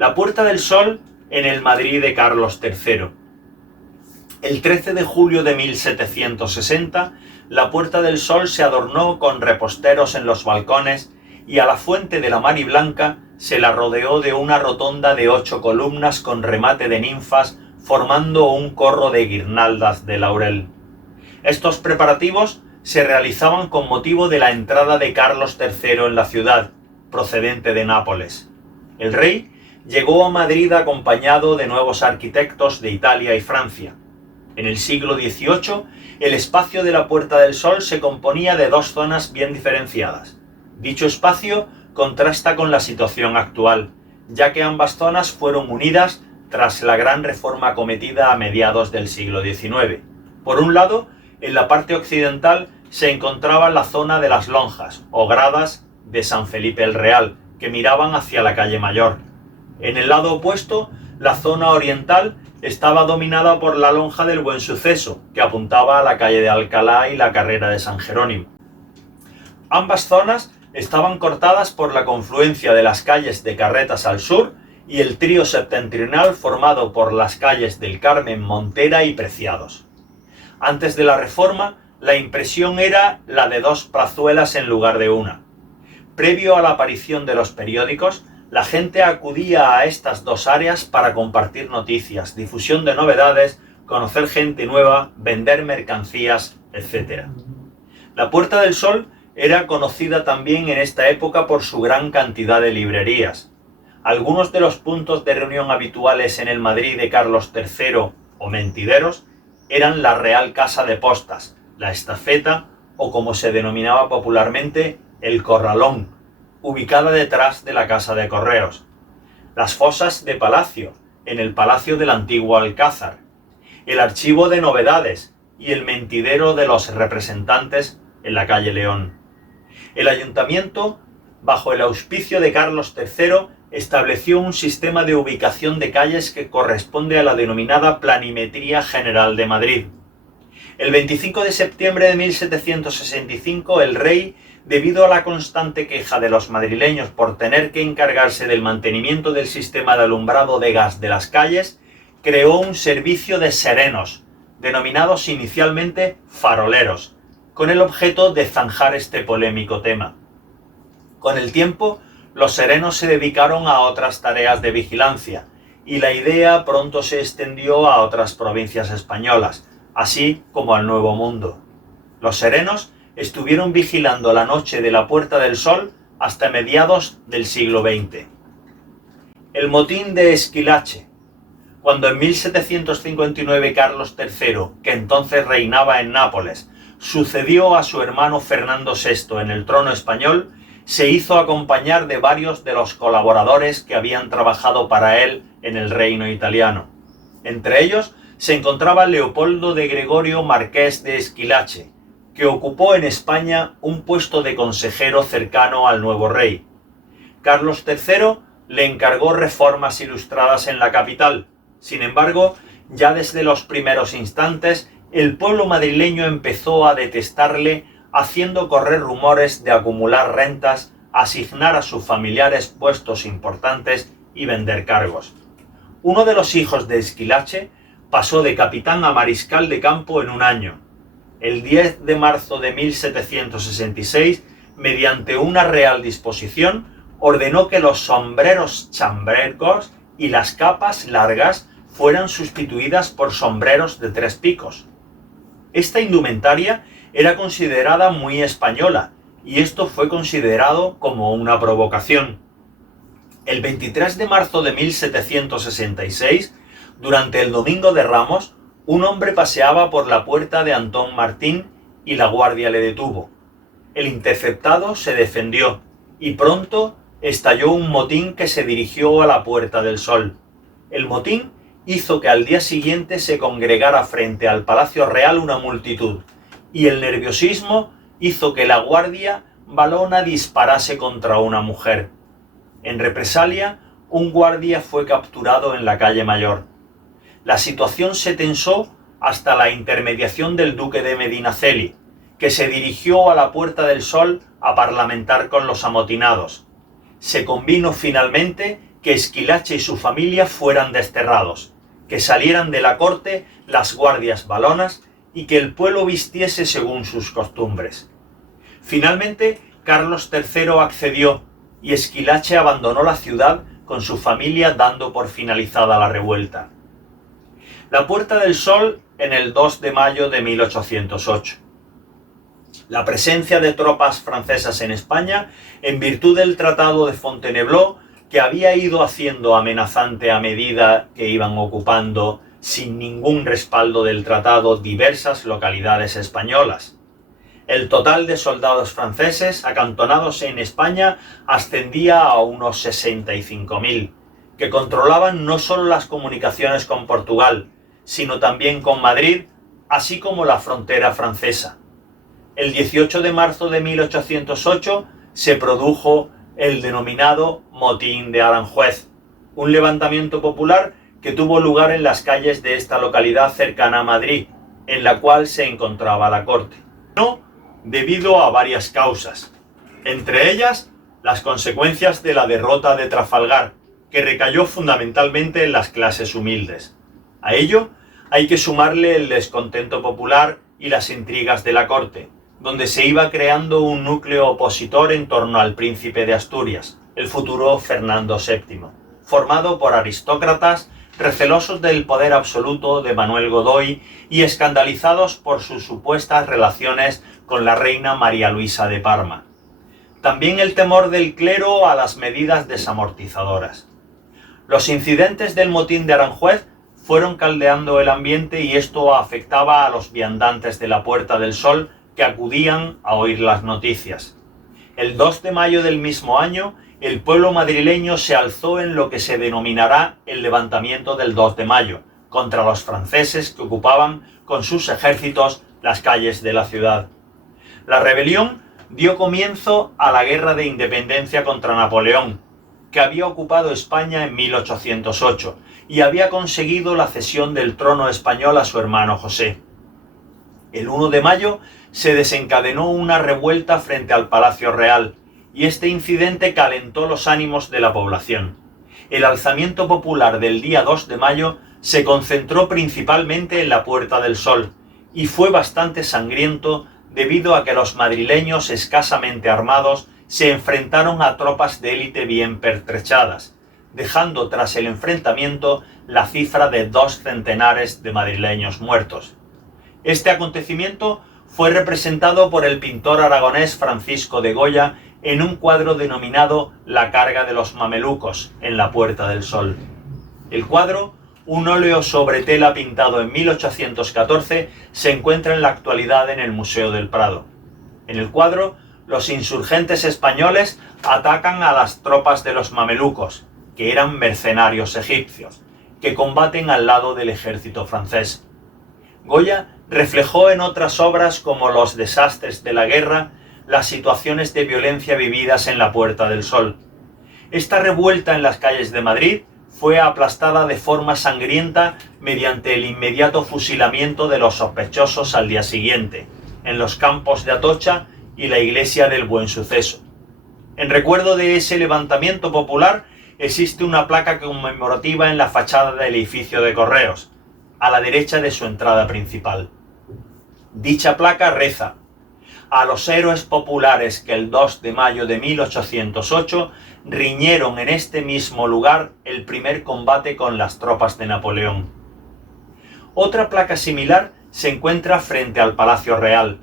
La Puerta del Sol en el Madrid de Carlos III. El 13 de julio de 1760, la Puerta del Sol se adornó con reposteros en los balcones y a la fuente de la Mariblanca se la rodeó de una rotonda de 8 columnas con remate de ninfas formando un corro de guirnaldas de laurel. Estos preparativos se realizaban con motivo de la entrada de Carlos III en la ciudad, procedente de Nápoles. El rey llegó a Madrid acompañado de nuevos arquitectos de Italia y Francia. En el siglo XVIII, el espacio de la Puerta del Sol se componía de dos zonas bien diferenciadas. Dicho espacio contrasta con la situación actual, ya que ambas zonas fueron unidas tras la gran reforma cometida a mediados del siglo XIX. Por un lado, en la parte occidental se encontraba la zona de las lonjas, o gradas, de San Felipe el Real, que miraban hacia la calle Mayor. En el lado opuesto, la zona oriental estaba dominada por la lonja del Buen Suceso, que apuntaba a la calle de Alcalá y la carrera de San Jerónimo. Ambas zonas estaban cortadas por la confluencia de las calles de Carretas al sur y el trío septentrional formado por las calles del Carmen, Montera y Preciados. Antes de la reforma, la impresión era la de dos plazuelas en lugar de una. Previo a la aparición de los periódicos, la gente acudía a estas dos áreas para compartir noticias, difusión de novedades, conocer gente nueva, vender mercancías, etc. La Puerta del Sol era conocida también en esta época por su gran cantidad de librerías. Algunos de los puntos de reunión habituales en el Madrid de Carlos III, o mentideros, eran la Real Casa de Postas, la Estafeta, o como se denominaba popularmente, el Corralón, ubicada detrás de la Casa de Correos, las Fosas de Palacio, en el Palacio del Antiguo Alcázar, el Archivo de Novedades y el Mentidero de los Representantes en la calle León. El Ayuntamiento, bajo el auspicio de Carlos III, estableció un sistema de ubicación de calles que corresponde a la denominada Planimetría General de Madrid. El 25 de septiembre de 1765, el rey, debido a la constante queja de los madrileños por tener que encargarse del mantenimiento del sistema de alumbrado de gas de las calles, creó un servicio de serenos, denominados inicialmente faroleros, con el objeto de zanjar este polémico tema. Con el tiempo, los serenos se dedicaron a otras tareas de vigilancia, y la idea pronto se extendió a otras provincias españolas, así como al Nuevo Mundo. Los serenos estuvieron vigilando la noche de la Puerta del Sol hasta mediados del siglo XX. El motín de Esquilache. Cuando en 1759 Carlos III, que entonces reinaba en Nápoles, sucedió a su hermano Fernando VI en el trono español, se hizo acompañar de varios de los colaboradores que habían trabajado para él en el reino italiano. Entre ellos se encontraba Leopoldo de Gregorio Marqués de Esquilache, que ocupó en España un puesto de consejero cercano al nuevo rey. Carlos III le encargó reformas ilustradas en la capital. Sin embargo, ya desde los primeros instantes, el pueblo madrileño empezó a detestarle, haciendo correr rumores de acumular rentas, asignar a sus familiares puestos importantes y vender cargos. Uno de los hijos de Esquilache pasó de capitán a mariscal de campo en un año. El 10 de marzo de 1766, mediante una real disposición, ordenó que los sombreros chambrecos y las capas largas fueran sustituidas por sombreros de 3 picos. Esta indumentaria era considerada muy española, y esto fue considerado como una provocación. El 23 de marzo de 1766, durante el Domingo de Ramos, un hombre paseaba por la puerta de Antón Martín y la guardia le detuvo. El interceptado se defendió y pronto estalló un motín que se dirigió a la Puerta del Sol. El motín hizo que al día siguiente se congregara frente al Palacio Real una multitud, y el nerviosismo hizo que la guardia valona disparase contra una mujer. En represalia, un guardia fue capturado en la calle Mayor. La situación se tensó hasta la intermediación del duque de Medinaceli, que se dirigió a la Puerta del Sol a parlamentar con los amotinados. Se convino finalmente que Esquilache y su familia fueran desterrados, que salieran de la corte las guardias valonas y que el pueblo vistiese según sus costumbres. Finalmente, Carlos III accedió y Esquilache abandonó la ciudad con su familia, dando por finalizada la revuelta. La Puerta del Sol en el 2 de mayo de 1808. La presencia de tropas francesas en España, en virtud del Tratado de Fontainebleau, que había ido haciendo amenazante a medida que iban ocupando, sin ningún respaldo del tratado, diversas localidades españolas. El total de soldados franceses acantonados en España ascendía a unos 65.000, que controlaban no solo las comunicaciones con Portugal, sino también con Madrid, así como la frontera francesa. El 18 de marzo de 1808 se produjo el denominado Motín de Aranjuez, un levantamiento popular que tuvo lugar en las calles de esta localidad cercana a Madrid, en la cual se encontraba la corte. No, debido a varias causas, entre ellas las consecuencias de la derrota de Trafalgar, que recayó fundamentalmente en las clases humildes. A ello hay que sumarle el descontento popular y las intrigas de la corte, donde se iba creando un núcleo opositor en torno al príncipe de Asturias, el futuro Fernando VII, formado por aristócratas recelosos del poder absoluto de Manuel Godoy y escandalizados por sus supuestas relaciones con la reina María Luisa de Parma. También el temor del clero a las medidas desamortizadoras. Los incidentes del motín de Aranjuez fueron caldeando el ambiente y esto afectaba a los viandantes de la Puerta del Sol que acudían a oír las noticias. El 2 de mayo del mismo año, el pueblo madrileño se alzó en lo que se denominará el levantamiento del 2 de mayo, contra los franceses que ocupaban con sus ejércitos las calles de la ciudad. La rebelión dio comienzo a la Guerra de Independencia contra Napoleón, que había ocupado España en 1808 y había conseguido la cesión del trono español a su hermano José. El 1 de mayo se desencadenó una revuelta frente al Palacio Real, y este incidente calentó los ánimos de la población. El alzamiento popular del día 2 de mayo se concentró principalmente en la Puerta del Sol, y fue bastante sangriento debido a que los madrileños escasamente armados se enfrentaron a tropas de élite bien pertrechadas, dejando tras el enfrentamiento la cifra de 2 centenares de madrileños muertos. Este acontecimiento fue representado por el pintor aragonés Francisco de Goya en un cuadro denominado La carga de los mamelucos en la Puerta del Sol. El cuadro, un óleo sobre tela pintado en 1814, se encuentra en la actualidad en el Museo del Prado. En el cuadro, los insurgentes españoles atacan a las tropas de los mamelucos, que eran mercenarios egipcios, que combaten al lado del ejército francés. Goya reflejó en otras obras como Los desastres de la guerra las situaciones de violencia vividas en la Puerta del Sol. Esta revuelta en las calles de Madrid fue aplastada de forma sangrienta mediante el inmediato fusilamiento de los sospechosos al día siguiente, en los campos de Atocha y la iglesia del Buen Suceso. En recuerdo de ese levantamiento popular existe una placa conmemorativa en la fachada del edificio de Correos, a la derecha de su entrada principal. Dicha placa reza: a los héroes populares que el 2 de mayo de 1808 riñeron en este mismo lugar el primer combate con las tropas de Napoleón. Otra placa similar se encuentra frente al Palacio Real.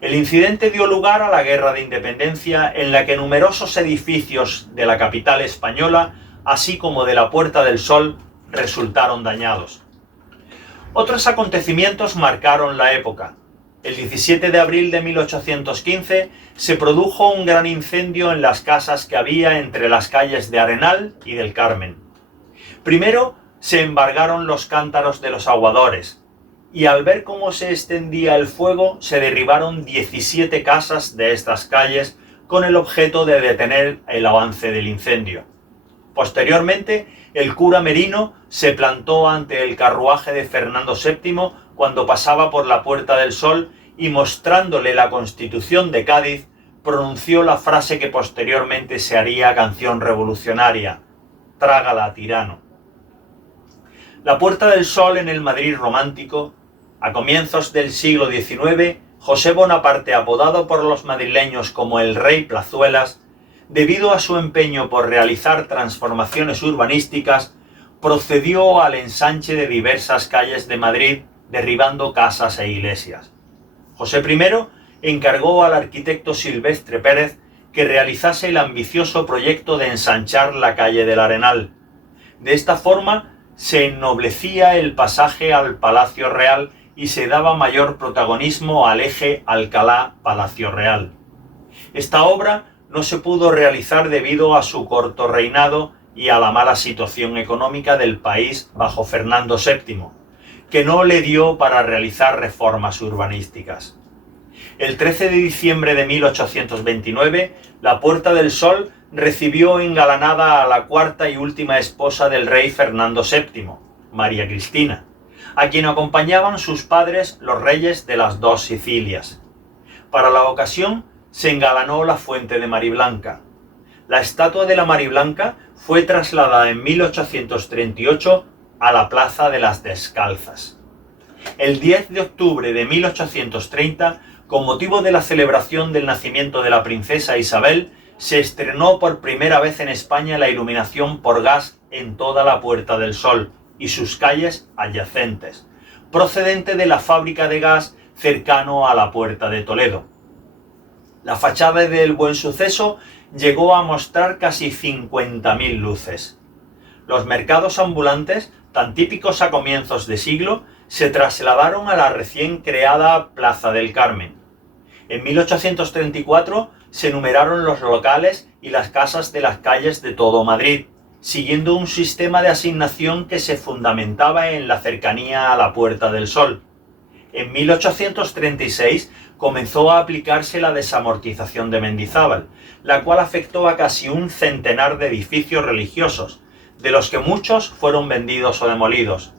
El incidente dio lugar a la Guerra de Independencia, en la que numerosos edificios de la capital española, así como de la Puerta del Sol, resultaron dañados. Otros acontecimientos marcaron la época. El 17 de abril de 1815 se produjo un gran incendio en las casas que había entre las calles de Arenal y del Carmen. Primero se embargaron los cántaros de los aguadores, y al ver cómo se extendía el fuego se derribaron 17 casas de estas calles con el objeto de detener el avance del incendio. Posteriormente, el cura Merino se plantó ante el carruaje de Fernando VII cuando pasaba por la Puerta del Sol y, mostrándole la Constitución de Cádiz, pronunció la frase que posteriormente se haría canción revolucionaria: trágala, tirano. La Puerta del Sol en el Madrid romántico, a comienzos del siglo XIX, José Bonaparte, apodado por los madrileños como el Rey Plazuelas, debido a su empeño por realizar transformaciones urbanísticas, procedió al ensanche de diversas calles de Madrid, derribando casas e iglesias. José I encargó al arquitecto Silvestre Pérez que realizase el ambicioso proyecto de ensanchar la calle del Arenal. De esta forma se ennoblecía el pasaje al Palacio Real y se daba mayor protagonismo al eje Alcalá-Palacio Real. Esta obra no se pudo realizar debido a su corto reinado y a la mala situación económica del país bajo Fernando VII, que no le dio para realizar reformas urbanísticas. El 13 de diciembre de 1829, la Puerta del Sol recibió engalanada a la cuarta y última esposa del rey Fernando VII, María Cristina, a quien acompañaban sus padres, los reyes de las dos Sicilias. Para la ocasión se engalanó la fuente de Mariblanca. La estatua de la Mariblanca fue trasladada en 1838 a la Plaza de las Descalzas. El 10 de octubre de 1830, con motivo de la celebración del nacimiento de la princesa Isabel, se estrenó por primera vez en España la iluminación por gas en toda la Puerta del Sol y sus calles adyacentes, procedente de la fábrica de gas cercano a la Puerta de Toledo. La fachada del Buen Suceso llegó a mostrar casi 50.000 luces. Los mercados ambulantes, tan típicos a comienzos de siglo, se trasladaron a la recién creada Plaza del Carmen. En 1834 se numeraron los locales y las casas de las calles de todo Madrid, siguiendo un sistema de asignación que se fundamentaba en la cercanía a la Puerta del Sol. En 1836 comenzó a aplicarse la desamortización de Mendizábal, la cual afectó a casi un centenar de edificios religiosos, de los que muchos fueron vendidos o demolidos.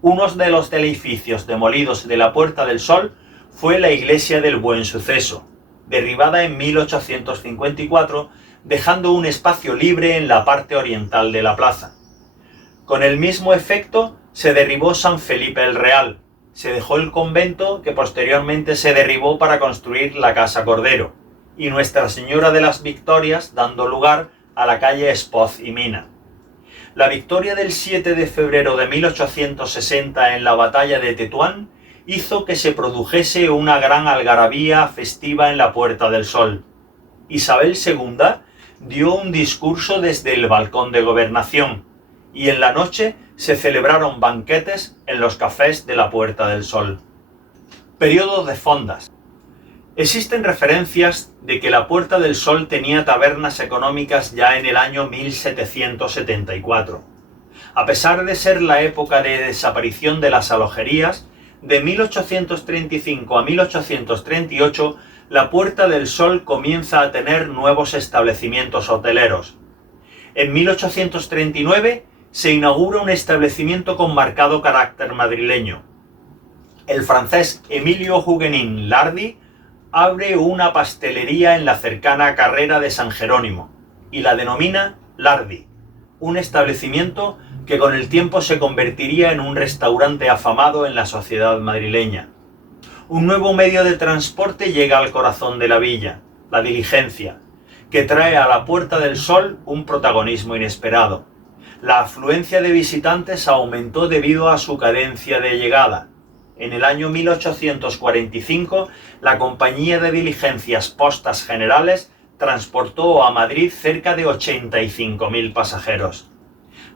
Uno de los edificios demolidos de la Puerta del Sol fue la Iglesia del Buen Suceso, derribada en 1854, dejando un espacio libre en la parte oriental de la plaza. Con el mismo efecto se derribó San Felipe el Real, se dejó el convento que posteriormente se derribó para construir la Casa Cordero, y Nuestra Señora de las Victorias, dando lugar a la calle Espoz y Mina. La victoria del 7 de febrero de 1860 en la batalla de Tetuán hizo que se produjese una gran algarabía festiva en la Puerta del Sol. Isabel II dio un discurso desde el balcón de gobernación, y en la noche se celebraron banquetes en los cafés de la Puerta del Sol. Periodo de fondas. Existen referencias de que la Puerta del Sol tenía tabernas económicas ya en el año 1774. A pesar de ser la época de desaparición de las alojerías, de 1835 a 1838, la Puerta del Sol comienza a tener nuevos establecimientos hoteleros. En 1839 se inaugura un establecimiento con marcado carácter madrileño. El francés Emilio Huguenin Lardy abre una pastelería en la cercana carrera de San Jerónimo y la denomina Lardy, un establecimiento que con el tiempo se convertiría en un restaurante afamado en la sociedad madrileña. Un nuevo medio de transporte llega al corazón de la villa, la diligencia, que trae a la Puerta del Sol un protagonismo inesperado. La afluencia de visitantes aumentó debido a su cadencia de llegada. En el año 1845, la compañía de diligencias Postas Generales transportó a Madrid cerca de 85.000 pasajeros.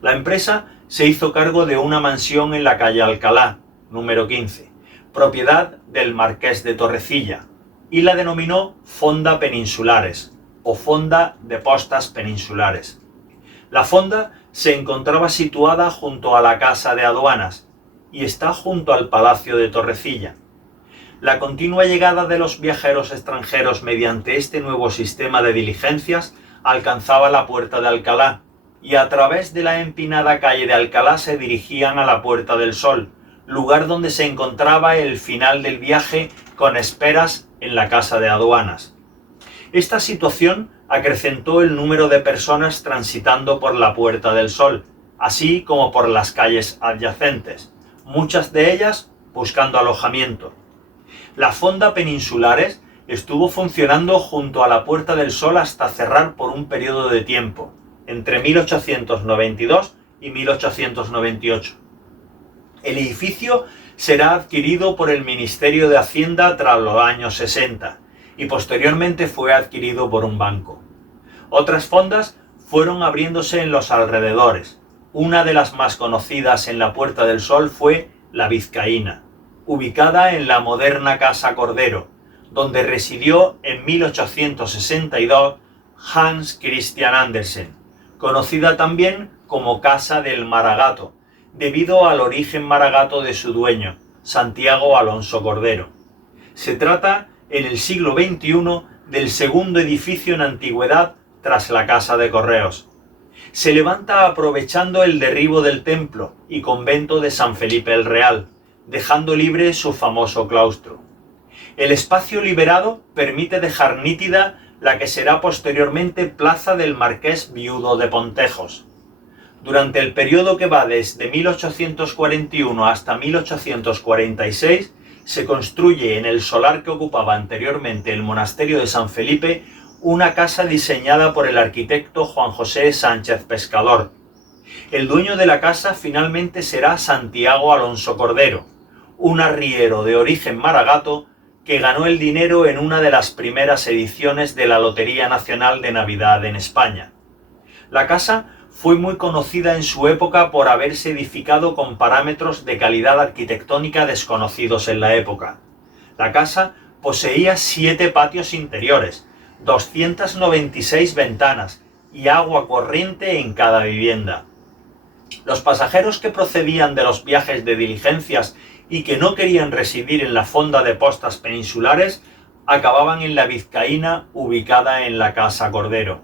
La empresa se hizo cargo de una mansión en la calle Alcalá, número 15, propiedad del Marqués de Torrecilla, y la denominó Fonda Peninsulares, o Fonda de Postas Peninsulares. La fonda se encontraba situada junto a la Casa de Aduanas, y está junto al Palacio de Torrecilla. La continua llegada de los viajeros extranjeros mediante este nuevo sistema de diligencias alcanzaba la Puerta de Alcalá, y a través de la empinada calle de Alcalá se dirigían a la Puerta del Sol, lugar donde se encontraba el final del viaje con esperas en la Casa de Aduanas. Esta situación acrecentó el número de personas transitando por la Puerta del Sol, así como por las calles adyacentes, muchas de ellas buscando alojamiento. La fonda Peninsulares estuvo funcionando junto a la Puerta del Sol hasta cerrar por un periodo de tiempo, entre 1892 y 1898. El edificio será adquirido por el Ministerio de Hacienda tras los años 60 y posteriormente fue adquirido por un banco. Otras fondas fueron abriéndose en los alrededores. Una de las más conocidas en la Puerta del Sol fue la Vizcaína, ubicada en la moderna Casa Cordero, donde residió en 1862 Hans Christian Andersen, conocida también como Casa del Maragato, debido al origen maragato de su dueño, Santiago Alonso Cordero. Se trata, en el siglo XXI, del segundo edificio en antigüedad tras la Casa de Correos. Se levanta aprovechando el derribo del templo y convento de San Felipe el Real, dejando libre su famoso claustro. El espacio liberado permite dejar nítida la que será posteriormente Plaza del Marqués Viudo de Pontejos. Durante el periodo que va desde 1841 hasta 1846, se construye en el solar que ocupaba anteriormente el monasterio de San Felipe una casa diseñada por el arquitecto Juan José Sánchez Pescador. El dueño de la casa finalmente será Santiago Alonso Cordero, un arriero de origen maragato que ganó el dinero en una de las primeras ediciones de la Lotería Nacional de Navidad en España. La casa fue muy conocida en su época por haberse edificado con parámetros de calidad arquitectónica desconocidos en la época. La casa poseía 7 patios interiores, 296 ventanas y agua corriente en cada vivienda. Los pasajeros que procedían de los viajes de diligencias y que no querían residir en la fonda de postas peninsulares acababan en la Vizcaína, ubicada en la Casa Cordero.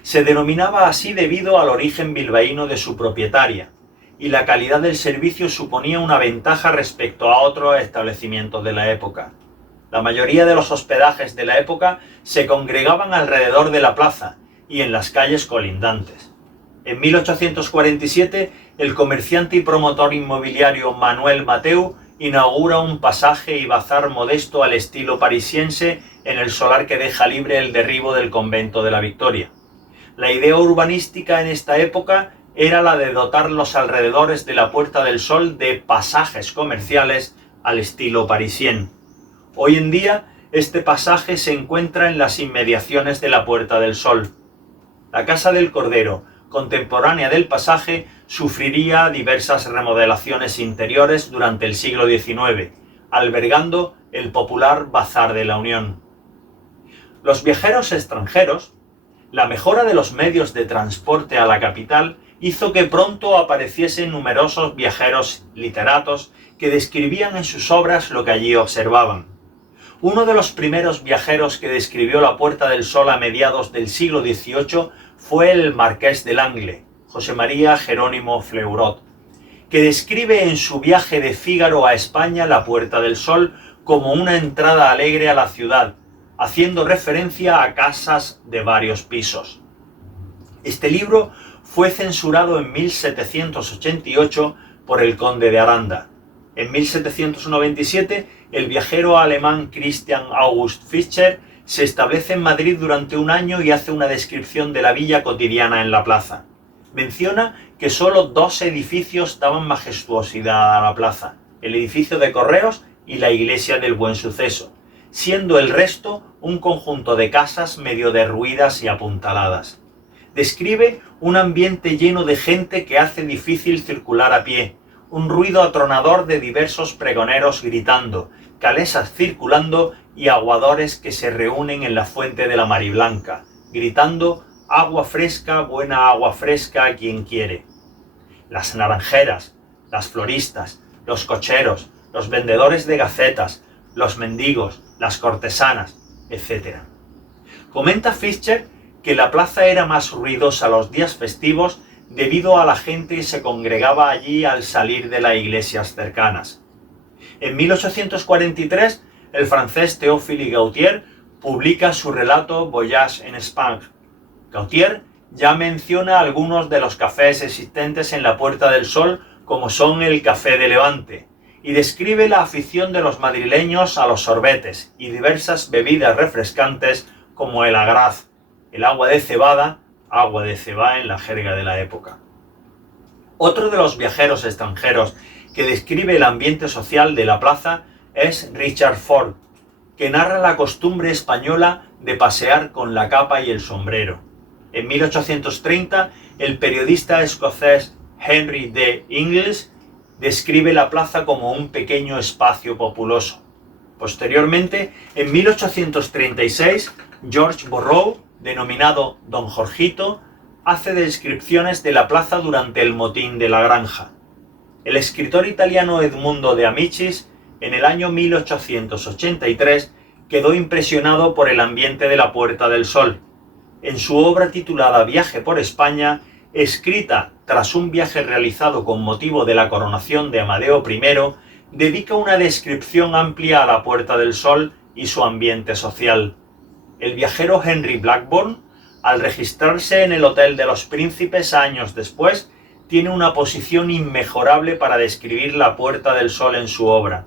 Se denominaba así debido al origen bilbaíno de su propietaria, y la calidad del servicio suponía una ventaja respecto a otros establecimientos de la época. La mayoría de los hospedajes de la época se congregaban alrededor de la plaza y en las calles colindantes. En 1847, el comerciante y promotor inmobiliario Manuel Mateu inaugura un pasaje y bazar modesto al estilo parisiense en el solar que deja libre el derribo del convento de la Victoria. La idea urbanística en esta época era la de dotar los alrededores de la Puerta del Sol de pasajes comerciales al estilo parisien. Hoy en día, este pasaje se encuentra en las inmediaciones de la Puerta del Sol. La Casa del Cordero, contemporánea del pasaje, sufriría diversas remodelaciones interiores durante el siglo XIX, albergando el popular Bazar de la Unión. Los viajeros extranjeros. La mejora de los medios de transporte a la capital hizo que pronto apareciesen numerosos viajeros literatos que describían en sus obras lo que allí observaban. Uno de los primeros viajeros que describió la Puerta del Sol a mediados del siglo XVIII fue el Marqués de Langle, José María Jerónimo Fleurot, que describe en su viaje de Fígaro a España la Puerta del Sol como una entrada alegre a la ciudad, haciendo referencia a casas de varios pisos. Este libro fue censurado en 1788 por el conde de Aranda. En 1797, el viajero alemán Christian August Fischer se establece en Madrid durante un año y hace una descripción de la villa cotidiana en la plaza. Menciona que solo 2 edificios daban majestuosidad a la plaza: el edificio de Correos y la iglesia del Buen Suceso, siendo el resto un conjunto de casas medio derruidas y apuntaladas. Describe un ambiente lleno de gente que hace difícil circular a pie, un ruido atronador de diversos pregoneros gritando, calesas circulando y aguadores que se reúnen en la fuente de la Mariblanca, gritando agua fresca, buena agua fresca a quien quiere. Las naranjeras, las floristas, los cocheros, los vendedores de gacetas, los mendigos, las cortesanas, etc. Comenta Fischer que la plaza era más ruidosa los días festivos debido a la gente que se congregaba allí al salir de las iglesias cercanas. En 1843, el francés Théophile Gautier publica su relato Voyage en Espagne. Gautier ya menciona algunos de los cafés existentes en la Puerta del Sol, como son el Café de Levante, y describe la afición de los madrileños a los sorbetes y diversas bebidas refrescantes como el agraz, el agua de cebada en la jerga de la época. Otro de los viajeros extranjeros que describe el ambiente social de la plaza es Richard Ford, que narra la costumbre española de pasear con la capa y el sombrero. En 1830, el periodista escocés Henry D. Inglis describe la plaza como un pequeño espacio populoso. Posteriormente, en 1836, George Borrow, denominado Don Jorgito, hace descripciones de la plaza durante el motín de la Granja. El escritor italiano Edmundo de Amicis, en el año 1883, quedó impresionado por el ambiente de la Puerta del Sol. En su obra titulada Viaje por España, escrita tras un viaje realizado con motivo de la coronación de Amadeo I, dedica una descripción amplia a la Puerta del Sol y su ambiente social. El viajero Henry Blackburn, al registrarse en el Hotel de los Príncipes años después, tiene una posición inmejorable para describir la Puerta del Sol en su obra.